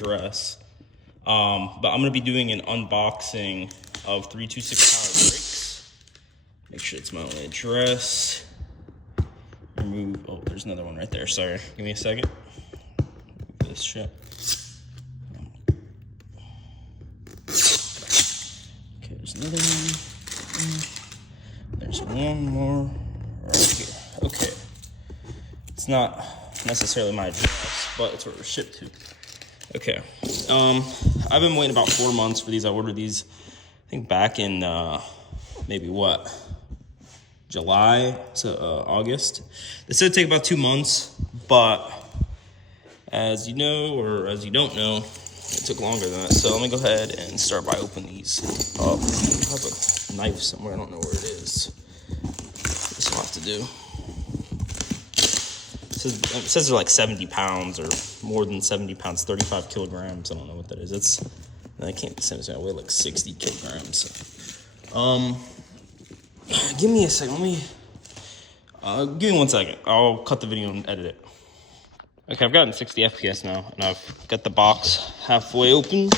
address. But I'm gonna be doing an unboxing of 326Power brakes. Make sure it's my only address. Remove, oh, there's another one right there, sorry. Give me a second. Remove this shit. Okay, there's another one. There's one more right here. Okay. It's not necessarily my address, but it's where it was shipped to. Okay. I've been waiting about 4 months for these. I ordered these, I think back in maybe what? July to August. They said it'd take about 2 months, but as you know, or as you don't know, it took longer than that. So let me go ahead and start by opening these up. I have a knife somewhere, I don't know where it is. This will have to do. It says they're like 70 pounds or more than 70 pounds, 35 kilograms. I don't know what that is. I can't be 70, I weigh like 60 kilograms. Give me a second, give me 1 second. I'll cut the video and edit it. Okay, I've gotten 60 FPS now, and I've got the box halfway open.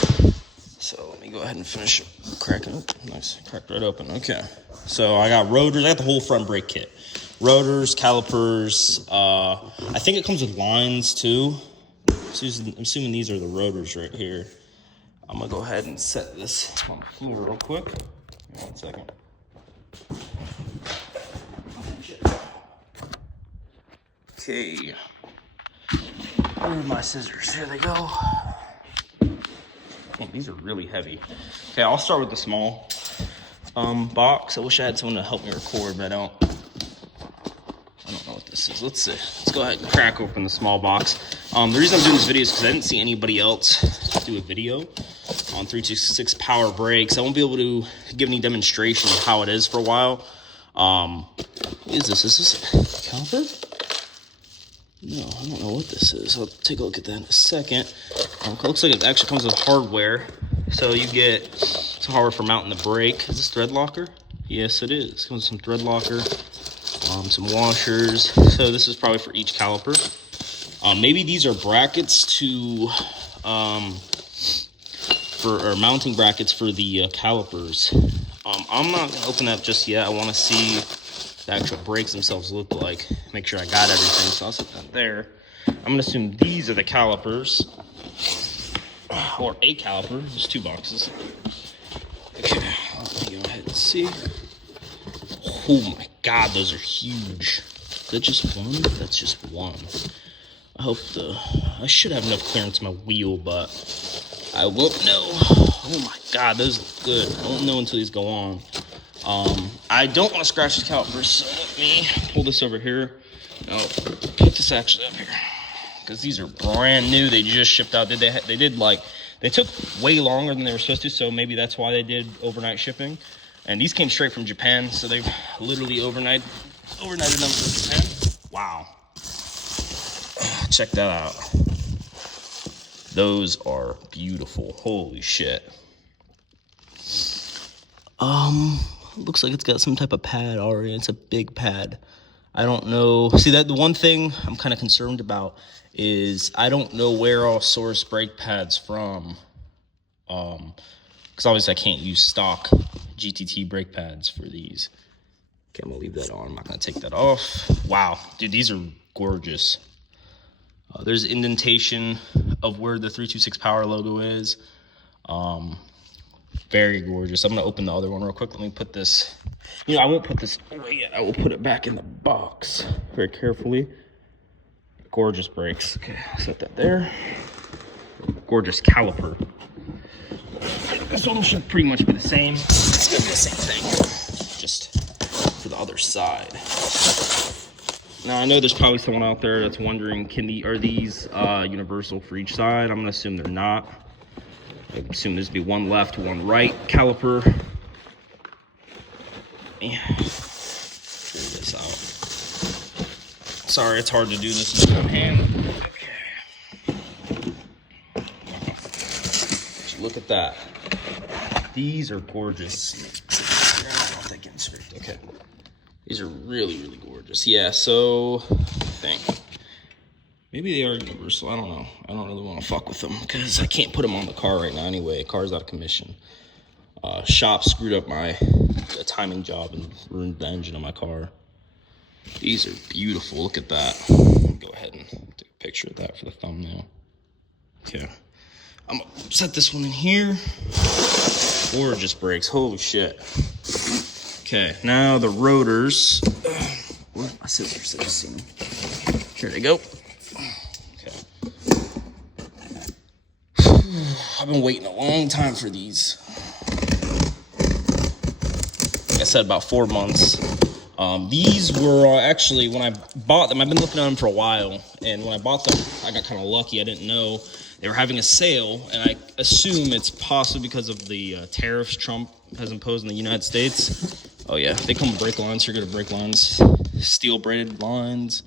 So let me go ahead and finish cracking it. Nice, cracked right open. Okay, so I got rotors. I got the whole front brake kit. Rotors, calipers. I think it comes with lines too. So I'm assuming these are the rotors right here. I'm gonna go ahead and set this on here real quick. 1 second. Okay. Where are my scissors? Here they go. Man, these are really heavy. Okay, I'll start with the small box. I wish I had someone to help me record, but I don't know what this is. Let's see. Let's go ahead and crack open the small box. The reason I'm doing this video is because I didn't see anybody else do a video on 326Power brakes. I won't be able to give any demonstration of how it is for a while. What is this? Is this a caliper? No, I don't know what this is. I'll take a look at that in a second. It looks like it actually comes with hardware. So you get some hardware for mounting the brake. Is this thread locker? Yes, it is. It comes with some thread locker, some washers. So this is probably for each caliper. Maybe these are brackets to, or mounting brackets for the calipers. I'm not gonna open that just yet. I want to see the actual brakes themselves look like. Make sure I got everything. So I'll set that there. I'm gonna assume these are the calipers, or a caliper. There's 2 boxes. Okay, let me go ahead and see. Oh my God, those are huge. Is that just one? That's just one. I should have enough clearance in my wheel, but I won't know. Oh my God, those look good. I won't know until these go on. I don't want to scratch the calipers, so let me pull this over here. No, put this actually up here, because these are brand new. They just shipped out. They took way longer than they were supposed to, so maybe that's why they did overnight shipping. And these came straight from Japan, so they've literally overnighted them from Japan. Wow. Check that out. Those are beautiful. Holy shit. Looks like it's got some type of pad already. It's a big pad. I don't know. See, that the one thing I'm kind of concerned about is I don't know where I'll source brake pads from. Because obviously I can't use stock GTT brake pads for these. Okay, I'm gonna leave that on. I'm not gonna take that off. Wow, dude, these are gorgeous. There's indentation of where the 326Power logo is. Very gorgeous. I'm gonna open the other one real quick. Let me put this, I won't put this away yet. I will put it back in the box very carefully. Gorgeous brakes. Okay, set that there. Gorgeous caliper. This one should pretty much be the same. It's gonna be the same thing, just for the other side. Now I know there's probably someone out there that's wondering, are these universal for each side? I'm gonna assume they're not. I assume there's be one left, one right caliper. Yeah. Figure this out. Sorry, it's hard to do this with one hand. Okay. Just look at that. These are gorgeous. Okay. These are really, really gorgeous. Yeah, so I think Maybe they are universal. I don't know. I don't really want to fuck with them because I can't put them on the car right now anyway. Car's out of commission. Shop screwed up my timing job and ruined the engine of my car. These are beautiful. Look at that. Go ahead and take a picture of that for the thumbnail. Okay. I'm gonna set this one in here. Gorgeous brakes. Holy shit. Okay, now the rotors. Where my scissors? I just seen them. Here they go. I've been waiting a long time for these. Like I said, about 4 months. These were actually, when I bought them, I've been looking at them for a while, and when I bought them, I got kind of lucky. I didn't know they were having a sale, and I assume it's possibly because of the tariffs Trump has imposed in the United States. Oh yeah, they come with brake lines. You're good at brake lines. Steel braided lines.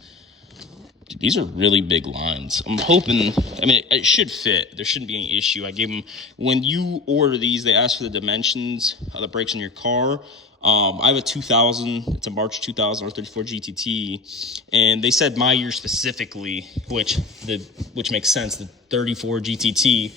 Dude, these are really big lines. I'm hoping, I mean, it should fit. There shouldn't be any issue. I gave them, when you order these, they ask for the dimensions of the brakes in your car. I have a 2000, it's a March 2000 R34 GTT, and they said my year specifically, which makes sense, the 34 GTT.